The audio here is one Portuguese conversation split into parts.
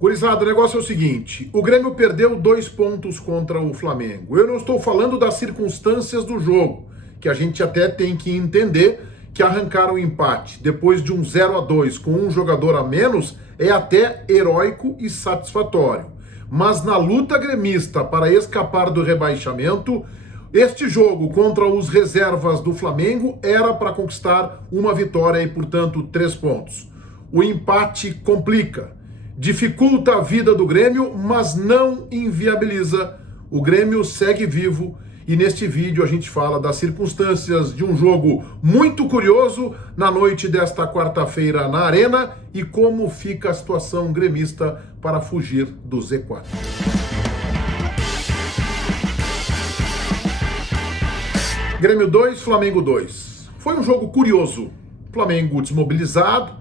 Gurizada, o negócio é o seguinte, o Grêmio perdeu 2 pontos contra o Flamengo. Eu não estou falando das circunstâncias do jogo, que a gente até tem que entender que arrancar o empate depois de um 0-2 com um jogador a menos é até heróico e satisfatório. Mas na luta gremista para escapar do rebaixamento, este jogo contra os reservas do Flamengo era para conquistar uma vitória e, portanto, 3 pontos. O empate complica, dificulta a vida do Grêmio, mas não inviabiliza. O Grêmio segue vivo e neste vídeo a gente fala das circunstâncias de um jogo muito curioso na noite desta quarta-feira na Arena e como fica a situação gremista para fugir do Z4. Grêmio 2, Flamengo 2. Foi um jogo curioso. Flamengo desmobilizado,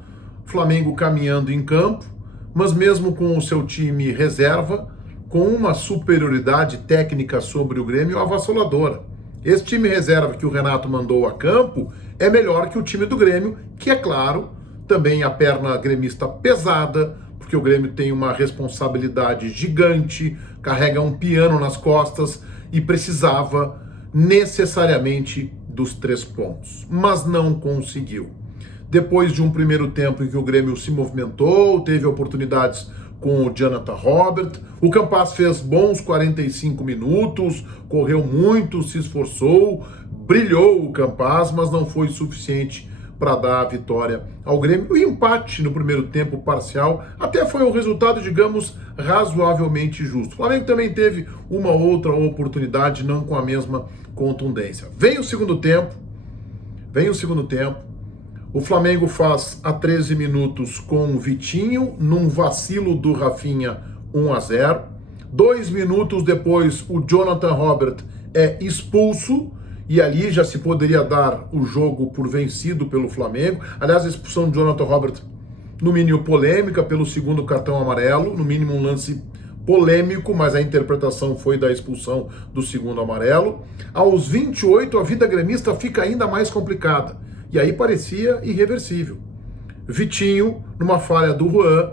Flamengo caminhando em campo, mas mesmo com o seu time reserva, com uma superioridade técnica sobre o Grêmio avassaladora. Esse time reserva que o Renato mandou a campo é melhor que o time do Grêmio, que é claro, também a perna gremista pesada, porque o Grêmio tem uma responsabilidade gigante, carrega um piano nas costas e precisava necessariamente dos 3 pontos, mas não conseguiu. Depois de um primeiro tempo em que o Grêmio se movimentou, teve oportunidades com o Jonathan Robert, o Campaz fez bons 45 minutos, correu muito, se esforçou, brilhou o Campaz, mas não foi suficiente para dar a vitória ao Grêmio. O empate no primeiro tempo parcial até foi um resultado, digamos, razoavelmente justo. O Flamengo também teve uma outra oportunidade, não com a mesma contundência. Vem o segundo tempo, o Flamengo faz a 13 minutos com o Vitinho, num vacilo do Rafinha, 1-0. 2 minutos depois, o Jonathan Robert é expulso, e ali já se poderia dar o jogo por vencido pelo Flamengo. Aliás, a expulsão do Jonathan Robert, no mínimo polêmica, pelo segundo cartão amarelo, no mínimo um lance polêmico, mas a interpretação foi da expulsão do segundo amarelo. Aos 28, a vida gremista fica ainda mais complicada. E aí parecia irreversível. Vitinho, numa falha do Juan,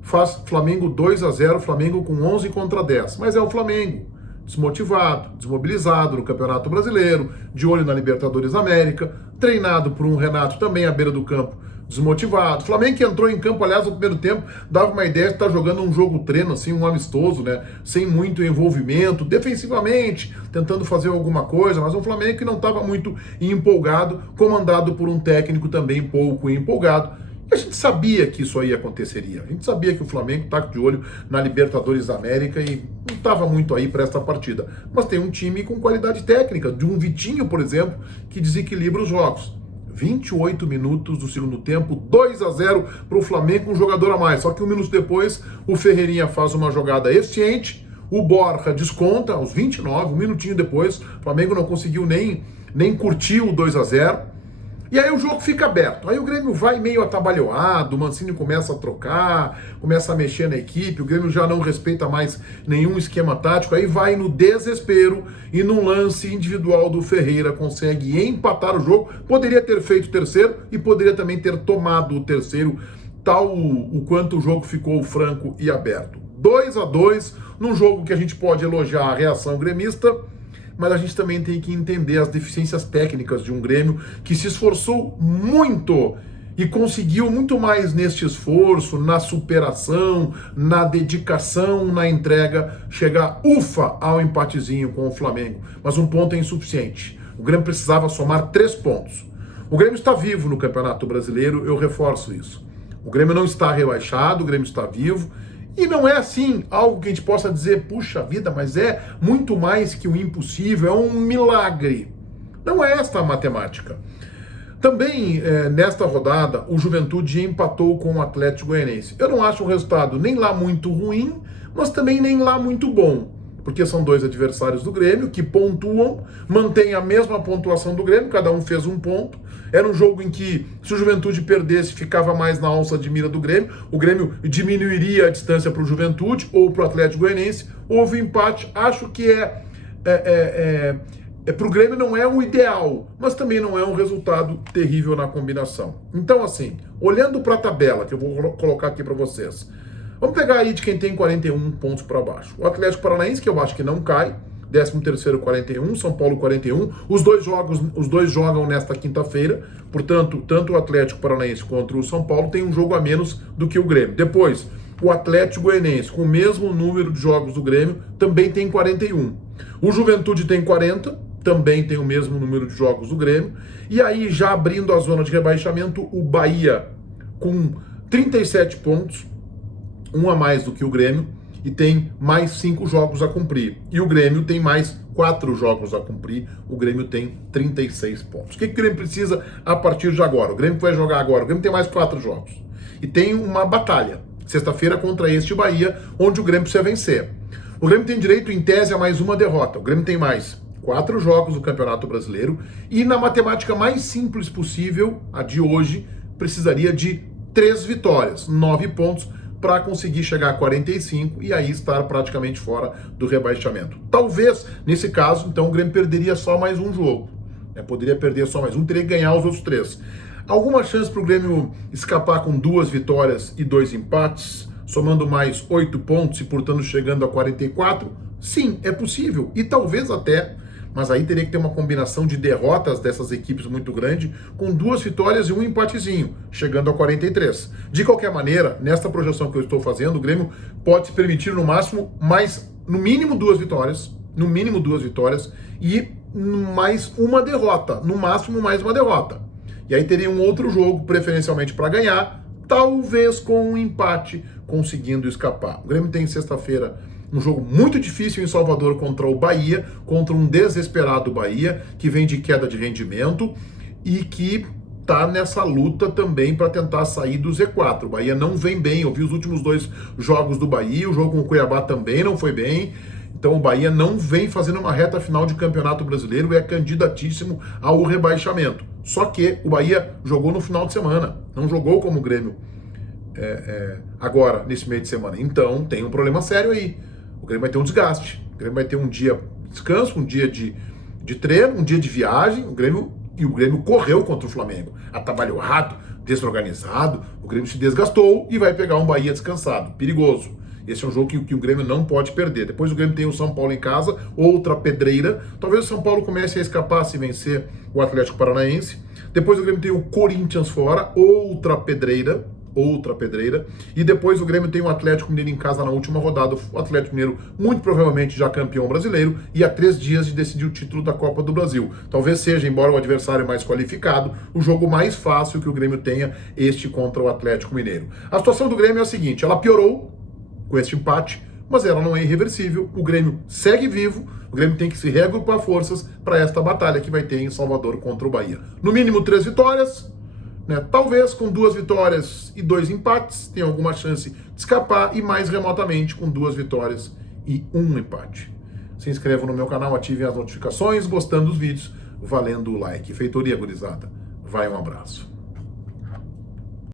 faz Flamengo 2-0, Flamengo com 11 contra 10. Mas é o Flamengo, desmotivado, desmobilizado no Campeonato Brasileiro, de olho na Libertadores da América, treinado por um Renato também à beira do campo, desmotivado. Flamengo que entrou em campo, aliás, no primeiro tempo, dava uma ideia de estar jogando um jogo treino, assim, um amistoso, né? Sem muito envolvimento, defensivamente, tentando fazer alguma coisa, mas um Flamengo que não estava muito empolgado, comandado por um técnico também pouco empolgado. A gente sabia que isso aí aconteceria. A gente sabia que o Flamengo está de olho na Libertadores da América e não estava muito aí para esta partida. Mas tem um time com qualidade técnica, de um Vitinho, por exemplo, que desequilibra os jogos. 28 minutos do segundo tempo, 2-0 para o Flamengo, um jogador a mais. Só que 1 minuto depois, o Ferreirinha faz uma jogada eficiente, o Borja desconta aos 29, 1 minutinho depois, o Flamengo não conseguiu nem curtir o 2-0. E aí o jogo fica aberto. Aí o Grêmio vai meio atabalhoado, o Mancini começa a trocar, começa a mexer na equipe, o Grêmio já não respeita mais nenhum esquema tático, aí vai no desespero e num lance individual do Ferreira consegue empatar o jogo. Poderia ter feito o terceiro e poderia também ter tomado o terceiro, tal o quanto o jogo ficou franco e aberto. 2-2, num jogo que a gente pode elogiar a reação gremista, mas a gente também tem que entender as deficiências técnicas de um Grêmio que se esforçou muito e conseguiu muito mais neste esforço, na superação, na dedicação, na entrega, chegar, ufa, ao empatezinho com o Flamengo. Mas um ponto é insuficiente. O Grêmio precisava somar 3 pontos. O Grêmio está vivo no Campeonato Brasileiro, eu reforço isso. O Grêmio não está rebaixado, o Grêmio está vivo. E não é assim algo que a gente possa dizer, puxa vida, mas é muito mais que um impossível, é um milagre. Não é esta a matemática. Também, nesta rodada, o Juventude empatou com o Atlético Goianiense. Eu não acho o resultado nem lá muito ruim, mas também nem lá muito bom. Porque são 2 adversários do Grêmio que pontuam, mantêm a mesma pontuação do Grêmio, cada um fez 1 ponto. Era um jogo em que, se o Juventude perdesse, ficava mais na alça de mira do Grêmio, o Grêmio diminuiria a distância para o Juventude ou para o Atlético Goianiense. Houve empate, acho que para o Grêmio não é o ideal, mas também não é um resultado terrível na combinação. Então, assim, olhando para a tabela, que eu vou colocar aqui para vocês, Vamos pegar aí de quem tem 41 pontos para baixo. O Atlético Paranaense, que eu acho que não cai, 13º 41, São Paulo 41. Os dois jogam nesta quinta-feira, portanto, tanto o Atlético Paranaense quanto o São Paulo tem um jogo a menos do que o Grêmio. Depois, o Atlético Goianiense, com o mesmo número de jogos do Grêmio, também tem 41. O Juventude tem 40, também tem o mesmo número de jogos do Grêmio. E aí, já abrindo a zona de rebaixamento, o Bahia com 37 pontos, um a mais do que o Grêmio, e tem mais 5 jogos a cumprir. E o Grêmio tem mais 4 jogos a cumprir. O Grêmio tem 36 pontos. O que o Grêmio precisa a partir de agora? O Grêmio vai jogar agora. O Grêmio tem mais 4 jogos. E tem uma batalha, sexta-feira, contra este Bahia, onde o Grêmio precisa vencer. O Grêmio tem direito, em tese, a mais uma derrota. O Grêmio tem mais 4 jogos do Campeonato Brasileiro. E na matemática mais simples possível, a de hoje, precisaria de 3 vitórias, 9 pontos, para conseguir chegar a 45 e aí estar praticamente fora do rebaixamento. Talvez, nesse caso, então, o Grêmio perderia só mais um jogo. Poderia perder só mais um, teria que ganhar os outros 3. Alguma chance para o Grêmio escapar com 2 vitórias e 2 empates, somando mais 8 pontos e, portanto, chegando a 44? Sim, é possível. E talvez até, mas aí teria que ter uma combinação de derrotas dessas equipes muito grande, com 2 vitórias e um empatezinho, chegando a 43. De qualquer maneira, nesta projeção que eu estou fazendo, o Grêmio pode se permitir no máximo no mínimo 2 vitórias, e mais uma derrota, no máximo mais uma derrota. E aí teria um outro jogo, preferencialmente para ganhar, talvez com um empate, conseguindo escapar. O Grêmio tem sexta-feira um jogo muito difícil em Salvador contra o Bahia, contra um desesperado Bahia, que vem de queda de rendimento e que está nessa luta também para tentar sair do Z4. O Bahia não vem bem, eu vi os últimos 2 jogos do Bahia, o jogo com o Cuiabá também não foi bem, então o Bahia não vem fazendo uma reta final de Campeonato Brasileiro e é candidatíssimo ao rebaixamento. Só que o Bahia jogou no final de semana, não jogou como o Grêmio agora, nesse meio de semana. Então tem um problema sério aí. O Grêmio vai ter um desgaste. O Grêmio vai ter um dia de descanso, um dia de treino, um dia de viagem. O Grêmio correu contra o Flamengo. Atabalhoado, desorganizado. O Grêmio se desgastou e vai pegar um Bahia descansado. Perigoso. Esse é um jogo que o Grêmio não pode perder. Depois o Grêmio tem o São Paulo em casa, outra pedreira. Talvez o São Paulo comece a escapar se vencer o Atlético Paranaense. Depois o Grêmio tem o Corinthians fora, outra pedreira, e depois o Grêmio tem o Atlético Mineiro em casa na última rodada, o Atlético Mineiro muito provavelmente já campeão brasileiro e há 3 dias de decidir o título da Copa do Brasil. Talvez seja, embora o adversário mais qualificado, o jogo mais fácil que o Grêmio tenha, este contra o Atlético Mineiro. A situação do Grêmio é a seguinte, ela piorou com este empate, mas ela não é irreversível, o Grêmio segue vivo, o Grêmio tem que se reagrupar forças para esta batalha que vai ter em Salvador contra o Bahia. No mínimo 3 vitórias, talvez com 2 vitórias e 2 empates, tem alguma chance de escapar, e mais remotamente com 2 vitórias e 1 empate. Se inscrevam no meu canal, ativem as notificações, gostando dos vídeos, valendo o like. Feitoria, gurizada. Vai, um abraço.